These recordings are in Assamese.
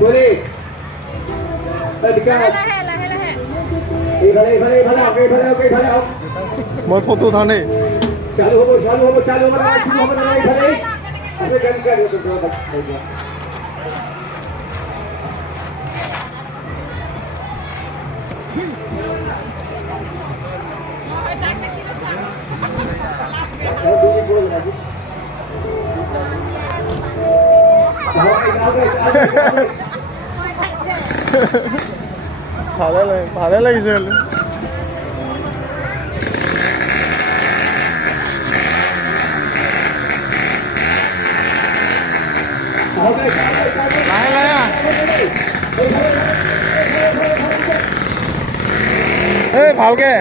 बोले मैं फोटो उठाने चालू हो ভালে লাগিছে লাহে লাহে এই ভালকে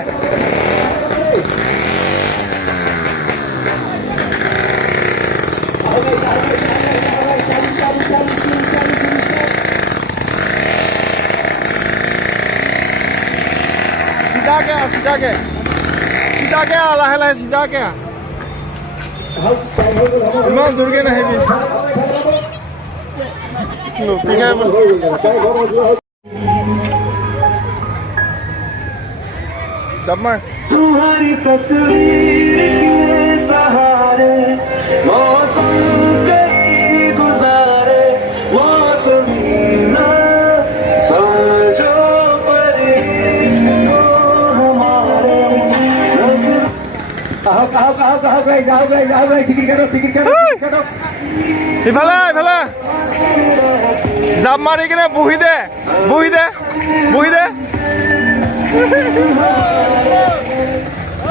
सीधा क्या लाहे लाहे सीधा क्या इमान दूर के नहीं भी तुम्हारी तस्वीर के सहारे मौसम कहीं गुजारे मौसम ना समझो हमारे इफाले इफाले जाप मारी किने बही दे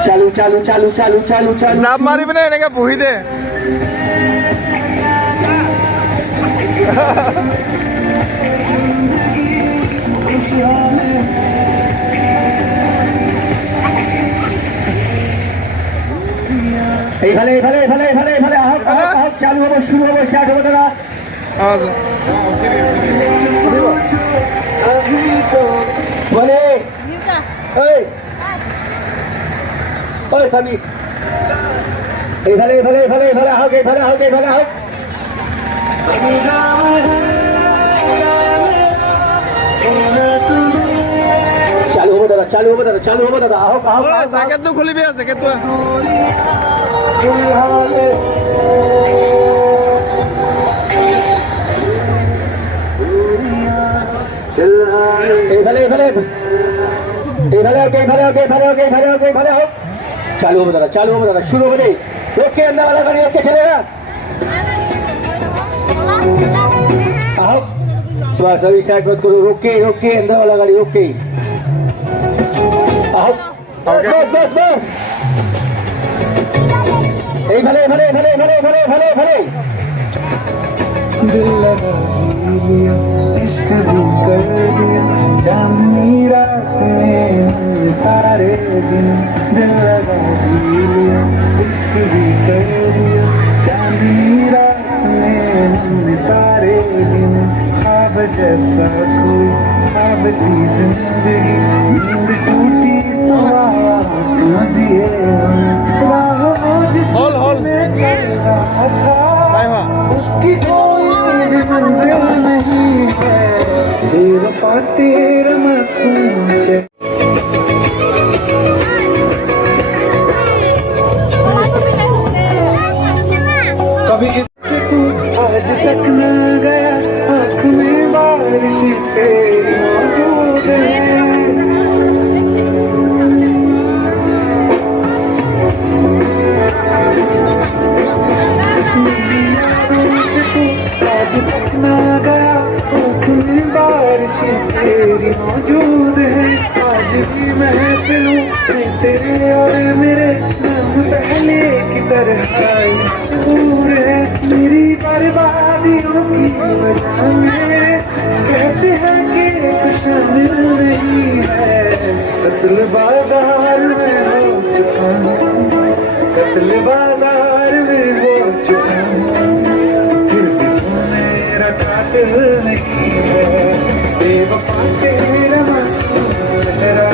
चालू चालू चालू चालू चालू चालू जाप मारी पिने এনেকে বহি দে এইফালে আহক চালু হব শুরু হব স্টার্ট হবে দাদা বলে ওই সামি এইফালে আহক চালু হবো দাদা আহক জ্যাকেটটো খুলিবি জ্যাকেটটো এইফালে হোক चालू हो दादा शुरू हो गई रोके अंदर वाला गाड़ी रोके चलेगा आओ बस अभी स्टार्ट मत करो रोके अंदर वाला गाड़ी रोके आओ बस भले दिल लगा लिया इश्क भी कर दिया जानी रात में सारे दिन दिल लगा लिया इश्क भी कर दिया जानी रात में सारे दिन ख्वाब जैसा कोई ख्वाब सी जिंदगी नींद टूटी तो समझिए उसकी कोई मंजिल नहीं है बेवफा तेरा मासूम कभी तू आज तक न गया आँख में बारिश तेरी मौजूद है आज तक न गया आँख में बारिश तेरी मौजूद है आज भी महफिलों में तेरे और मेरे नाम पहले की तरह दूर है मेरी बर्बादियों की वजह मेरे कहते हैं कि कुछ शामिल नहीं है कत्ल बाजार में हो चुका कत्ल बाजार में हो चुका कातिल नहीं है बेवफा तेरा मासूम चेहरा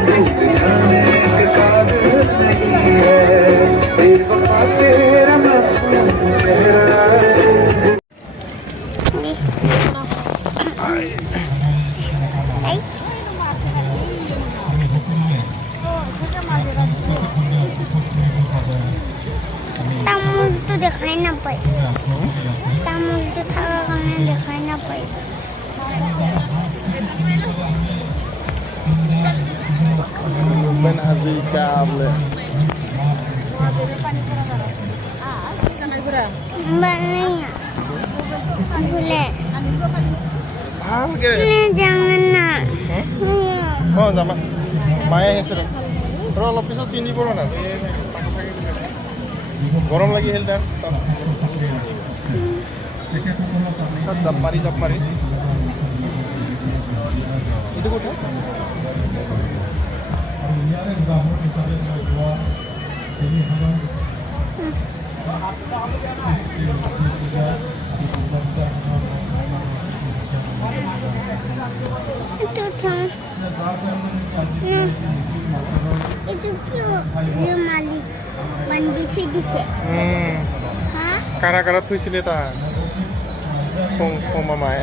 दूर जाने के काबिल नहीं है बेवफा तेरा मासूम चेहरा Hazeika বোলে ভালকে অঁ যাবা মায়ে আহিছে ৰ অলপ পিছত পিন্ধিব না গৰম লাগি আহিল তাত জাপ মাৰি এইটো কথা কাৰাগাৰত থৈছিলে তাৰ মামাই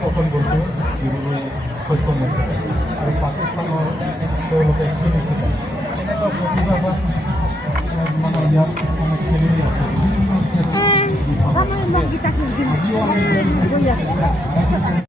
প্ৰথম বলটো দিবলৈ সক্ষম হৈছে আৰু পাকিস্তানৰ তেওঁলোকে খেলিছিল এনেকুৱা প্ৰতিভাবান মানে ইয়াত মানে খেলি আছে